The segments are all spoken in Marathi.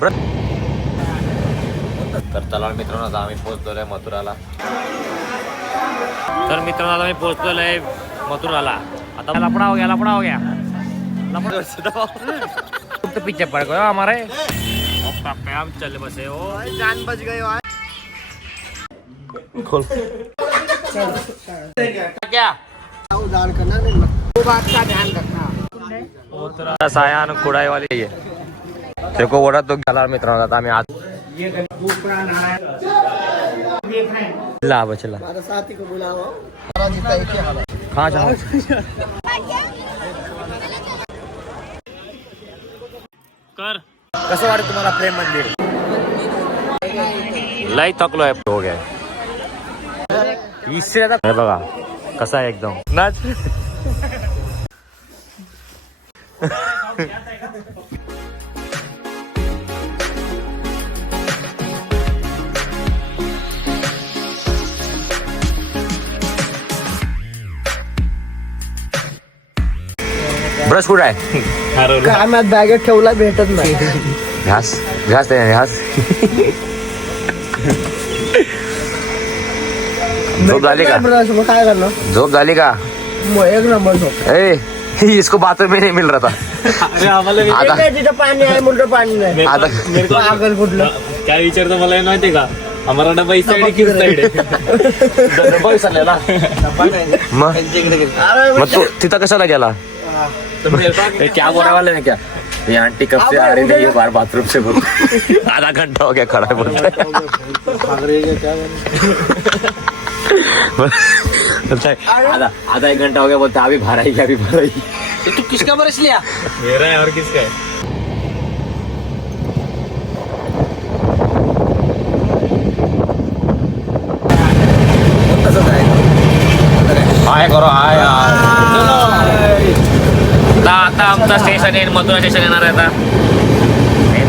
तर चला मित्रांनो, आता आम्ही पोहोचलोय मथुराला. तर मित्रांनो, आता मी पोहोचलोय मथुराला. आता लपड़ा हो गया तो पीछे पड़ गए हमारे. हम चल बसे हो, जान बच गई हो. खोल क्या उधार करना नहीं, वो बात का ध्यान रखना. सायान कुडाई वाली है. देखो वडा तो झाला मित्रांनो. आता आम्ही आज चला हमारे साथी को बुलाओ. हमारा जीता एक ही हाल है. कहाँ जाओ. कर कसं वाटतं तुम्हाला प्रेम मंदिर. लय थकलोय. हो गया हे बघा कसा आहे एकदम नाच. ब्रश कुठं आहे. कामात बॅगेत ठेवला भेटत नाही. घास घास ते घास. झोप झाली का. ब्रश मग काय करणार. झोप झाली का. मग एक नंबर झोप. ए इसको बाथरूम में नहीं मिल रहा था. तिथं पाणी आहे मुलं पाणी नाही. आता पागल कुठलं. काय विचारतो मला माहितीये का. हमारा डबा इस साइड की उस साइड आहे. डबा विसरलेला. मग तू तिथं कशाला गेला. क्या बोलने वाले हैं क्या. ये आंटी कब से आ रही है. ये बार बाथरूम से बोल. आधा घंटा हो गया खड़ा है बोलते. आधा एक घंटा हो गया बोलते. अभी भरा ही अभी भरा ही. तू किसका ब्रश लिया. मेरा है और किसका है. हाय करो हाय. आता आमचं स्टेशन आहे. मथुरा स्टेशन येणार आहे आता.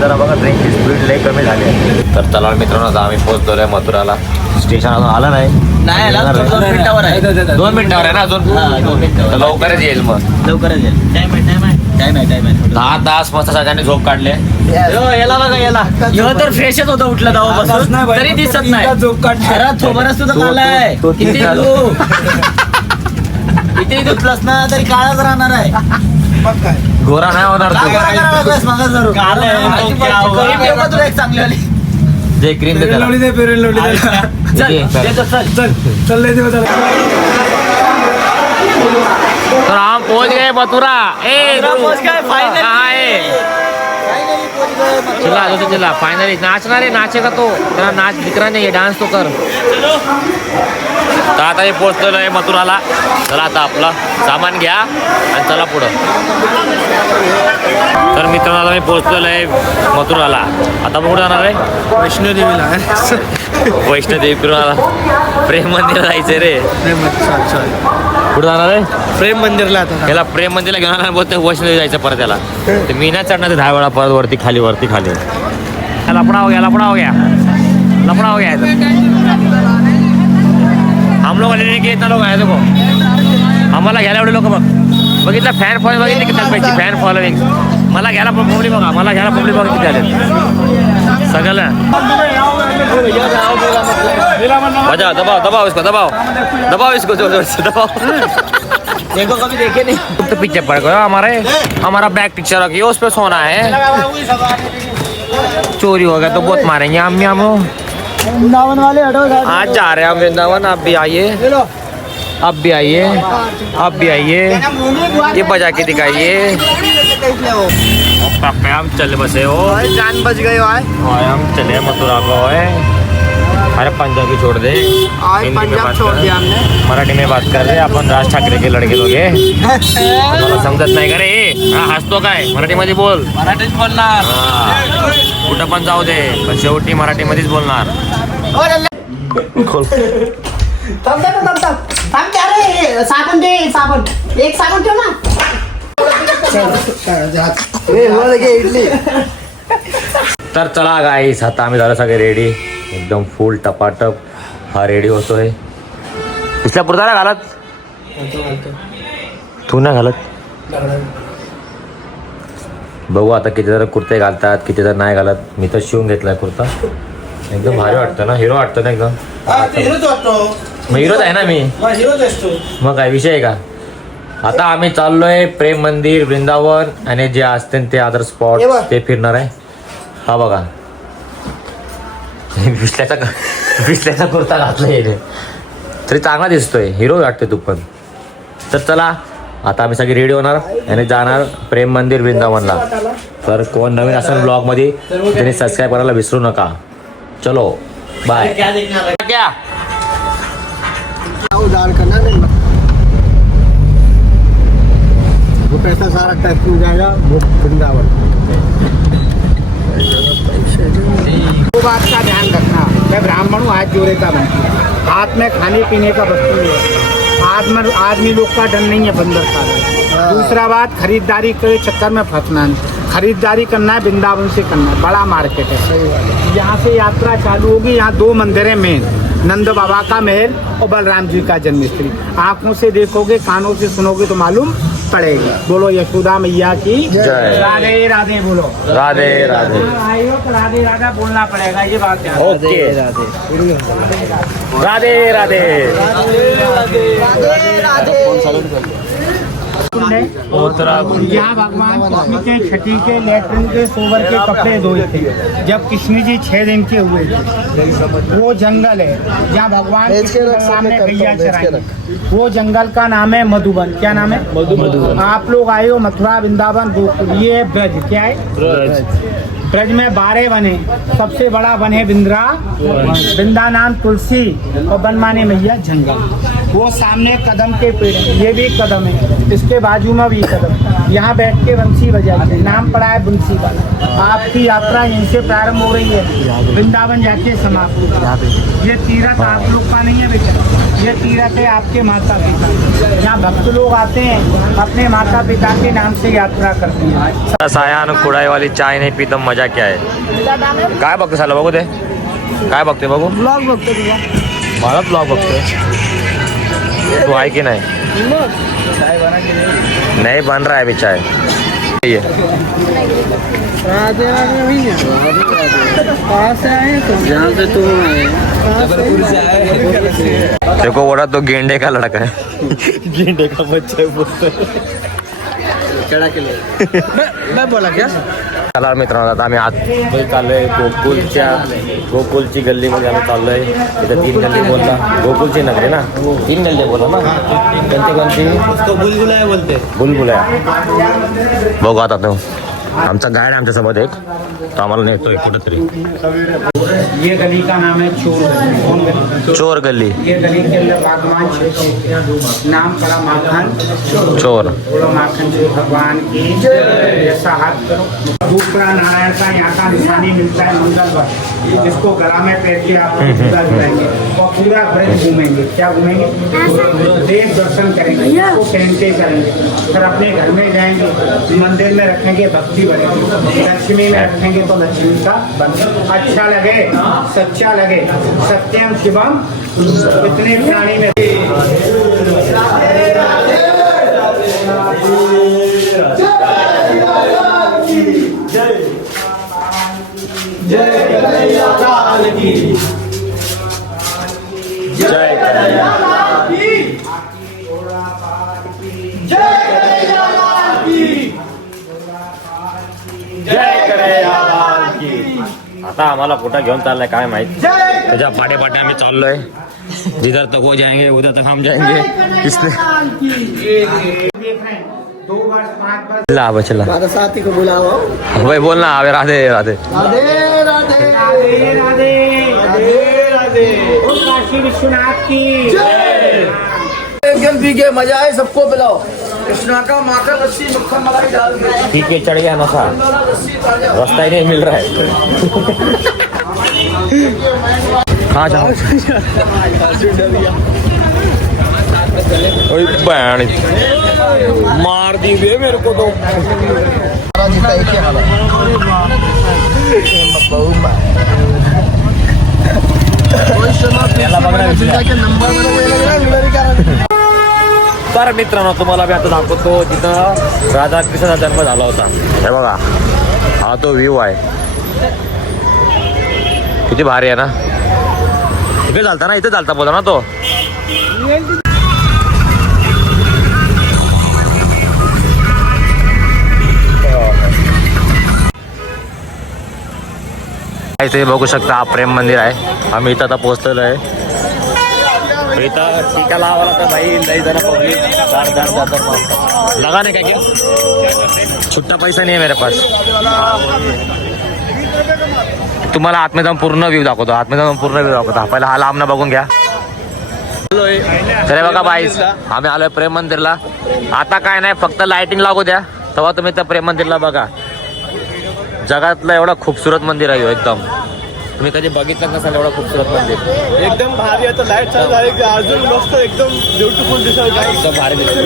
जरा बघा ट्रेनची स्पीड लय कमी झाली आहे. तर चला मित्रांनो, आता आम्ही पोहोचतोय मथुराला. स्टेशन अजून आलं नाही. 2 मिनिटावर आहे. 2 मिनिटावर आहे ना अजून. तर लवकरच येईल. मग लवकरच येईल. टाइम आहे. 10 वाजता सगळ्यांनी झोप काढले. याला बघा याला. ह्यो तर फ्रेशच होता उठला तेव्हापासून तरी दिसत नाही. झोप काढला. थोबरच सुद्धा काढलाय. किती धुतलास ना तरी काळाच राहणार आहे. गोरा नाही होणार तू. तुला एक चांगली आली. जे क्रीम दे त्याला. तर हम पहुंच गए मथुरा. चला फाइनली नाचना रे. नाचेगा तो तेरा नाच दिखरा नाही. डान्स तो कर. तर आता हे पोहोचलेलो मथुराला. चला आता आपला सामान घ्या आणि चला पुढं. तर मित्रांनो, मी पोहोचलेलो आहे मथुराला. आता कुठं जाणार आहे. वैष्णोदेवीला. वैष्णोदेवी फिरून आला. प्रेम मंदिर जायचं रे. कुठं जाणार आहे. प्रेम मंदिरला. आता याला प्रेम मंदिरला घेणार बोलते. वैष्णोदेवी जायचं परत त्याला. ते मी नाही चढणार. 10 वेळा परत वरती खाली. लपड़ा हो गया. हम लोग लेने के इतना लोग आए. देखो आम्हाला घ्यायला एवढे लोक. बघितलं फॅन फॉलोइंग बघितली किती पैसे. फॅन फॉलोइंग मला घ्यायला पब्लिक बघा. किती आले सगळ्याला. बजा दबाव इसको. जोर से दबाव. देखो कभी देखे नहीं. तो पीछे पड़ गए हमारा बैग पिक्चर रखिए. उस पे सोना है. चोरी हो गया तो बहुत मारेंगे हम वृंदावन वाले हटो. आज जा रहे हैं हम वृंदावन. आप भी आइए. ये बजा के दिखाइए. हम चले बसे हो. जान बच गई हो. हम चले मथुरा को. अरे पंजाबी छोड़ दे. पंजाब छोड़ दिया हमने. मराठी में बात कर रहे. आपण राज ठाकरे के लड़के लोग आहे. मला समजत नाही का रे. हसतो काय. मराठीमध्ये बोल. मराठीत बोलणार. कुठं पण जाऊ दे पण शेवटी मराठीमध्येच बोलणार. साबण दे. एक साबण ठेव ना. इडली. तर चला गाईस, आता आम्ही झालं सगळे रेडी. एकदम फुल टपाटप हा रेडी होतोय. इसला पुरता नाही घालत. तू नाही घालत. बघू आता किती जण कुर्ते घालतात किती जण नाही घालत. मी तर शिवून घेतलाय कुर्ता. एकदम भारी वाटतं ना, हिरो वाटतं ना एकदम. मग हिरोच आहे ना मी. मग काय विषय आहे का. आता आम्ही चाललोय प्रेम मंदिर, वृंदावन आणि जे असतील ते अदर स्पॉट ते फिरणार आहे. हा बघा विसल्याचा कुर्ता घातलाय तरी चांगला दिसतोय, हिरो वाटते तू पण. तर चला आता आम्ही सगळे रेडी होणार आणि जाणार प्रेम मंदिर वृंदावनला. तर कोण नवीन असेल ब्लॉगमध्ये त्यांनी सबस्क्राईब करायला विसरू नका. चलो बाय. क्या उधार करना नहीं, वो पैसा सारा टैक्स में जाएगा वो वृंदावन। वो बात का ध्यान रखना, मैं ब्राह्मण हूँ, हाथ जोड़े का बनती है, हाथ में खाने पीने का वस्तु है, आदमी लोग का डर नहीं है बंदर का। दूसरा बात, खरीदारी के चक्कर में फंसना नहीं, खरीदारी करना है वृंदावन से करना है, बड़ा मार्केट है। यहाँ से यात्रा चालू होगी, यहाँ 2 मंदिर है मेन, नंद बाबा का महल और बलराम जी का जन्मस्थली। आंखों से देखोगे कानों से सुनोगे तो मालूम पड़ेगी। बोलो यशोदा मैया की जय। राधे राधे बोलो। राधे राधे। आइयो तो राधे राधा बोलना पड़ेगा, ये बात ध्यान रखना। ओके राधे राधे। यहाँ भगवान कृष्ण के छठी के लैट्रिन के सोवर के कपड़े धोए थे जब कृष्ण जी 6 दिन के हुए थे। वो जंगल है जहाँ भगवान कृष्ण ने गैया चराई, वो जंगल का नाम है मधुबन। क्या नाम है? मधुबन। आप लोग आए हो मथुरा वृंदावन गोकुल, ये ब्रज। क्या है? ब्रज में 12 वन है, सबसे बड़ा वन है वृंदा नाम तुलसी और बनमाने मैया जंगल। वो सामने कदम के पेड़ है, ये भी कदम है, इसके बाजू में भी कदम। यहाँ बैठ के बंसी बजाइए, नाम पड़ा है बंसी वाला। आपकी यात्रा यहीं से प्रारंभ हो रही है, वृंदावन जाके समाप्त होगी। ये तीर्थ आप लोग का नहीं है बेटा, ये तीर्थ है आपके माता पिता। यहाँ भक्त लोग आते हैं, अपने माता पिता के नाम से यात्रा करते हैं। सायान कुडाईवाली चाय नाही पित मजा क्या आहे. काय बघतो साला बघू दे, काय बघते बघू. ब्लॉग बघतो तुला, मला ब्लॉग बघतोय तू आहे की नाही. नाही बन रहा है अभी चाय. ये राधे राधे नहीं है, कहाँ से आए तुम? जहाँ से तुम आए। देखो बोला तो गेंडे का लड़का है. गेंडे का बच्चा है बोलतो. मैं बोला क्या? चला मित्रांनो आता आम्ही आज चाललोय गोकुलची गल्लीमध्ये आम्ही चाललोय. इथं 3 गल्ली बोलता, गोकुलची नगरी ना, 3 गल्ली बोला ना. कोणती बुलबुला बोलते. बुलबुला. बघू आता तो आमचा गाईड आमच्यासोबत एक, तो आम्हाला नेतोय कुठेतरी. ये गली का नाम है चोर गली। कौन गली? चोर गल्ली. ये गली के अंदर भगवान शिव नाम पड़ा माखन चोर. बोलो माखन शिव भगवान की ऐसा हाथ करो। दूसरा नारायण का यहाँ का निशानी मिलता है मंगलवार, जिसको गला में पहन के आप लोग पूरा गिराएंगे और पूरा ब्रज घूमेंगे। क्या घूमेंगे? देव दर्शन करेंगे, उसको पहनते करेंगे, फिर अपने घर में जाएंगे, मंदिर में रखेंगे भक्ति बढ़ेगी, लक्ष्मी में रखेंगे तो लक्ष्मी का बन। अच्छा लगे, सच्चा लगे, सत्यम शिवम, इतने प्राणी में आता आम्हाला कुठं घेऊन चाललाय काय माहित. त्याच्या पाटे पाटे आम्ही चाललोय. जिधर तक वो जाएंगे उधर तक हम जाएंगे. इसने 2 वर्ष 5 वर्ष ला बचला हमारे साथी को बुलाओ भाई बोलना आवे. राधे राधे. राधे राधे राधे राधे राधे राधे। काशी विश्वनाथ की जय। पी के मजा आए, सबको पिलाओ कृष्णा का माखन लस्सी मक्खन मलाई डाल के। ठीक है चढ़ गया नशा, रास्ता ही नहीं मिल रहा है. हाँ जाओ. मार दी बे मेरे को तो. तर मित्रांनो तुम्हाला मी आता दाखवतो जिथं राधा कृष्णाचा जन्म झाला होता. हे बघा हा तो व्ह्यू आहे. किती भारी आहे ना. इथे चालता ना, इथे चालता बोला ना तो. इथे बघू शकता हा प्रेम मंदिर आहे. आम्ही इथं आता पोहोचलेलो आहे. इथं टीका लावायला तर भाई लई जरा पब्लिक लगा नाही काय की छुट्टा पैसा नाही आहे मेरे पास. तुम्हाला आतमध्ये जाऊन पूर्ण व्ह्यू दाखवतो. आतमध्ये जाऊन पूर्ण व्ह्यू दाखवतो. पहिला हा लांब ना बघून घ्या. तर बघा बाईस आम्ही आलोय प्रेम मंदिरला. आता काय नाही फक्त लाइटिंग लागू द्या तेव्हा तुम्ही त्या प्रेम मंदिरला बघा. जगातलं एवढं खूपसूरत मंदिर आहे एकदम. तुम्ही कधी बघितलं नसाल एवढं खूपसूरत मंदिर. एकदम भारी आता लाईट चालू झाली की अजून मस्त एकदम ब्युटिफुल दिसत आहे. एकदम भारी दिसतं.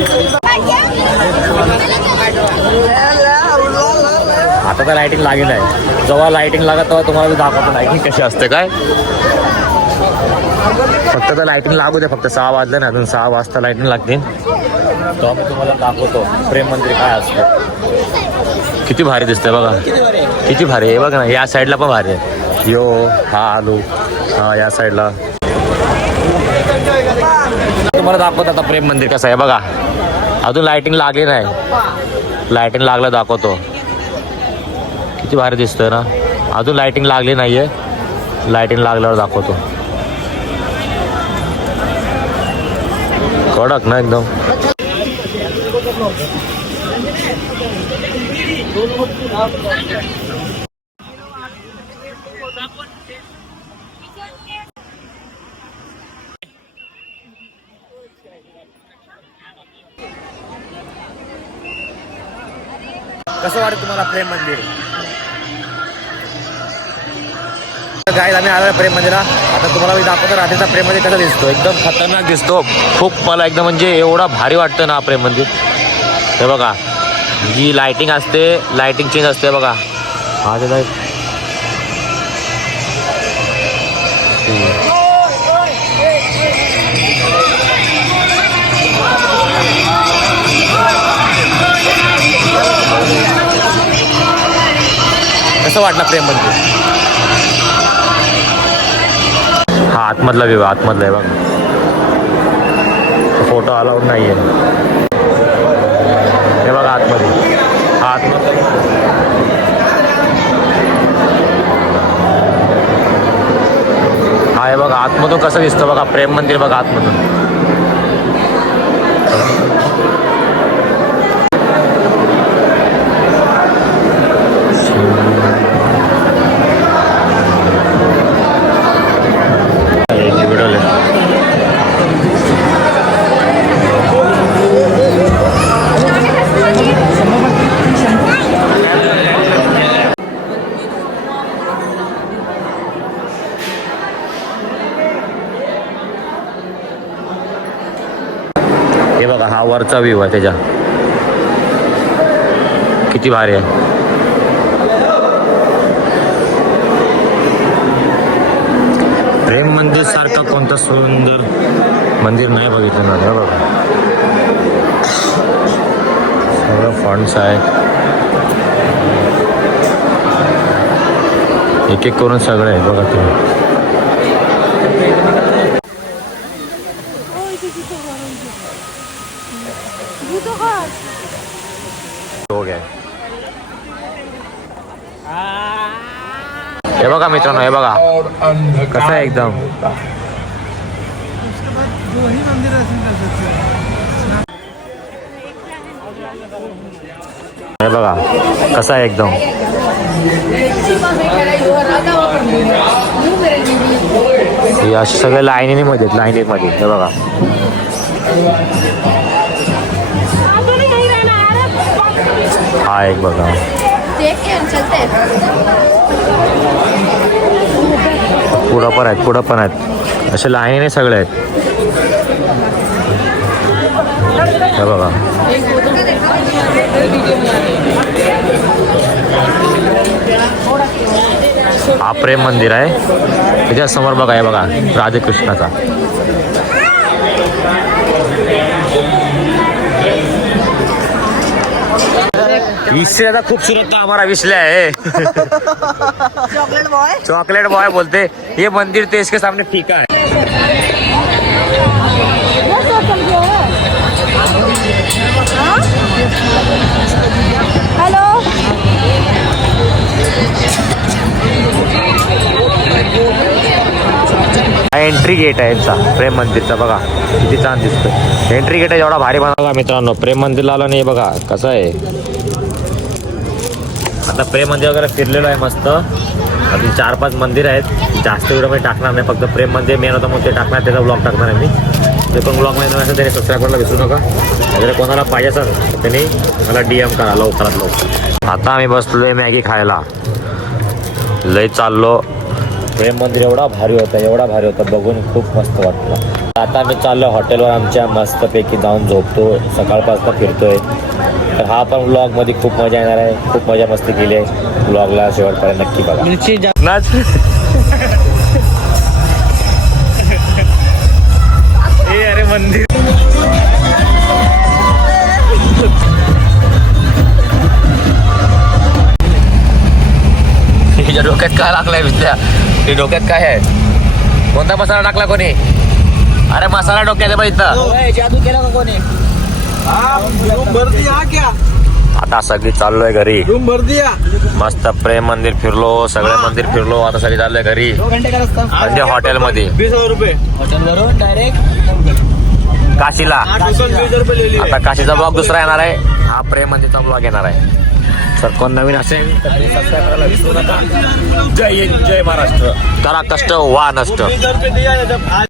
आता तर लाइटिंग लागेल आहे. जेव्हा लाइटिंग लागत तेव्हा तुम्हाला दाखवतो लाइटिंग कशी असते काय. फक्त तर लाइटिंग लागू द्या. फक्त 6 वाजले ना, अजून 6 वाजता लाइटिंग लागतील तेव्हा मी तुम्हाला दाखवतो प्रेम मंदिर काय असतं. किती भारी दिसतंय बघा. किती भारी आहे बघा ना. या साईडला पण भारी आहे. यो हा आलो हा या साईडला. तुम्हाला दाखवतो आता प्रेम मंदिर कसं आहे बघा. अजून लाइटिंग लागली नाही. लाइटिंग लागलं दाखवतो. किती भारी दिसतंय ना. अजून लाइटिंग लागली नाहीये. लाइटिंग लागल्यावर दाखवतो. कडक ना एकदम. कसं वाटतं तुम्हाला प्रेम मंदिर. गाईज आम्ही आलो प्रेम मंदिरा. आता तुम्हाला मी दाखवतो रात्रीचा प्रेम मंदिर कसा दिसतो. एकदम खतरनाक दिसतो. खूप मला एकदम म्हणजे एवढा भारी वाटतं ना प्रेम मंदिर. हे बघा जी लाइटिंग असते, लाइटिंग चेंज असते बघा. हा ते लाईट कसं वाटलं प्रेम मंदिर. हा आतमधला व्ह्यू आतमधला आहे बघा. फोटो अलाउड नाही आहे. हे बघा आतमध्ये. हा आतमधला हा हे बघा आतमधून कसं दिसतं बघा प्रेम मंदिर बघा आतमधून. हे बघा हा वरचा व्ह्यू आहे त्याच्या. किती भारी आहे. प्रेम मंदिर सारखं कोणतं सुंदर मंदिर नाही बघितलं ना. हे बघा सगळं फंड्स आहेत. एक एक करून सगळं आहे बघा तुम्ही. हो गया. हे बघा मित्रांनो. हे बघा कसं आहे एकदम. हे बघा कसं आहे एकदम. हे असे सगळे लाईनीमध्ये लाईनीमध्ये. हे बघा हा एक बघा. पुढं पण आहेत असे लाईनीने सगळे आहेत. हे बघा हा प्रेम मंदिर आहे. त्याच्या समोर बघा हे बघा राधेकृष्णाचा. इससे ज्यादा खूबसूरत तो हमारा विश्ल्या है। चॉकलेट बॉय बोलते, ये मंदिर तो इसके सामने फीका है। हेलो एंट्री गेट आहे यांचा प्रेम मंदिरचा, बघा किती छान दिसतोय। एंट्री गेट आहे एवढा भारी बनवला मित्रांनो। प्रेम मंदिरला आला नाही बघा कसं आहे। आता प्रेम मंदिर वगैरे फिरलेलो आहे मस्त। अजून 4-5 मंदिर आहेत, जास्त व्हिडिओ मी टाकणार नाही, फक्त प्रेम मंदिर मेन होतं मग ते टाकणार, त्याचा ब्लॉग टाकणार आहे मी। ते पण ब्लॉग मध्ये असेल त्याने सबस्क्राईब करायला विसरू नका। जर कोणाला पाहिजे असेल तर त्यांनी मला DM करा लवकरात लवकर। आता आम्ही बसलोय मॅगी खायला, लय चाललो। प्रेम मंदिर एवढा भारी होता बघून खूप मस्त वाटलं। आता आम्ही चाललो हॉटेलवर आमच्या, मस्तपैकी जाऊन झोपतो, सकाळपासून फिरतोय। तर हा पण ब्लॉगमध्ये खूप मजा येणार आहे, खूप मजा मस्ती केली आहे। ब्लॉगला शेवटपर्यंत नक्की बघा। नाच अरे मंदिर हिच्या डोक्यात काय लागलाय विसल्या? हे डोक्यात काय आहे? कोणता मसाला टाकला कोणी? अरे मसाला डोक्यात आहे बा इथं। जादू केला का कोणी? आता सगळी चाललोय घरी, रूम भर दिया। मस्त प्रेम मंदिर फिरलो, सगळे मंदिर फिरलो, आता सगळी चाललोय घरी। 2 घंटे का रस्ता? म्हणजे हॉटेलमध्ये 20,000 रुपये। हॉटेलवरून डायरेक्ट काशीला। टोटल 20,000 रुपये ले लिए। आता काशीचा ब्लॉग दुसरा येणार आहे, हा प्रेम मंदिरचा ब्लॉग येणार आहे। सर कोण नवीन असेल तर सबस्क्राईब करायला विसरू नका। जय हिंद, जय महाराष्ट्र। करा कष्ट वा नष्ट। 20,000 रुपये दिया जब आज